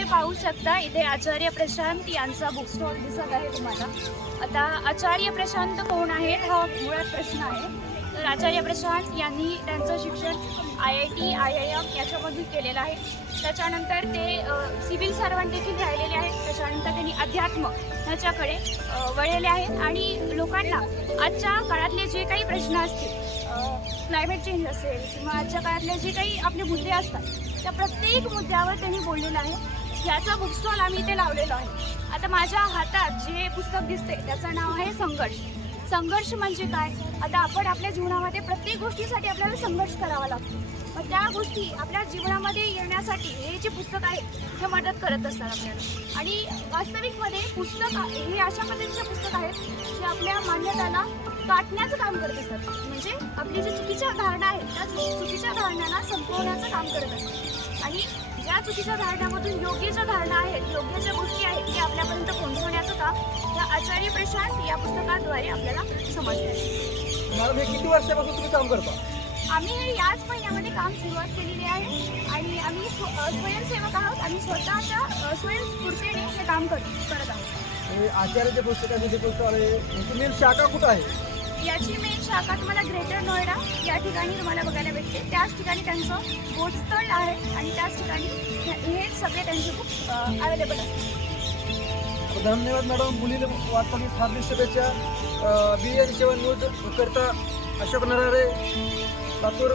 इथे पाहू शकता, इथे आचार्य प्रशांत यांचा बुक स्टॉल दिसत आहे तुम्हाला। आता आचार्य प्रशांत कोण आहेत हा मुळात प्रश्न आहे। तर आचार्य प्रशांत यांनी त्यांचं शिक्षण IIT IIM याच्यामधून केलेलं आहे। त्याच्यानंतर ते सिव्हिल सर्वंट देखील राहिलेले आहेत। त्याच्यानंतर त्यांनी अध्यात्म ह्याच्याकडे वळलेले आहेत आणि लोकांना आजच्या काळातले जे काही प्रश्न असतील, क्लायमेट चेंज असेल किंवा आजच्या काळातले जे काही आपले मुद्दे असतात, त्या प्रत्येक मुद्द्यावर त्यांनी बोललेलं आहे। याचा बुक स्टॉल आम्ही इथे लावलेला आहे। आता माझ्या हातात जे पुस्तक दिसते त्याचं नाव आहे संघर्ष। संघर्ष म्हणजे काय? आता आपण आपल्या जीवनामध्ये प्रत्येक गोष्टीसाठी आपल्याला संघर्ष करावा लागतो। मग त्या गोष्टी आपल्या जीवनामध्ये येण्यासाठी हे जे पुस्तक आहे हे मदत करत असतात आपल्याला। आणि वास्तविकमध्ये पुस्तक हे अशा पद्धतीचे पुस्तक आहेत जे आपल्या मान्यताला काटण्याचं काम करत असतात। म्हणजे आपली जी चुकीच्या धारणा आहेत त्या चुकीच्या धारणांना संपवण्याचं काम करत असतात आणि ज्या चुकीच्या धारणामधून योग्य ज्या धारणा आहेत, योग्य ज्या गोष्टी आहेत ते आपल्यापर्यंत पोहोचवण्याचं काम या आचार्य प्रशांत या पुस्तकाद्वारे आपल्याला समजते। मॅडम, हे किती वर्षापासून तुम्ही काम करता? आम्ही हे याच महिन्यामध्ये काम सुरुवात केलेली आहे आणि आम्ही स्वयंसेवक आहोत। आम्ही स्वतःच्या स्वयंस्फूर्तीने हे काम करत आहोत। आचार्याच्या पुस्तकाचे जे पुस्तक आहे याची मेन शाखा कुठं आहे? याची मेन शाखा तुम्हाला ग्रेटर नोएडा या ठिकाणी तुम्हाला बघायला भेटते। त्याच ठिकाणी त्यांचं बोटस्थळ आहे आणि त्याच ठिकाणी हे सगळे त्यांचे बुक्स अवेलेबल असतात। धन्यवाद मॅडम। मुलीने वाटपाणी फार्मी शुभेच्छा। BN7 न्यूज करता अशोक नरारे, लातूर।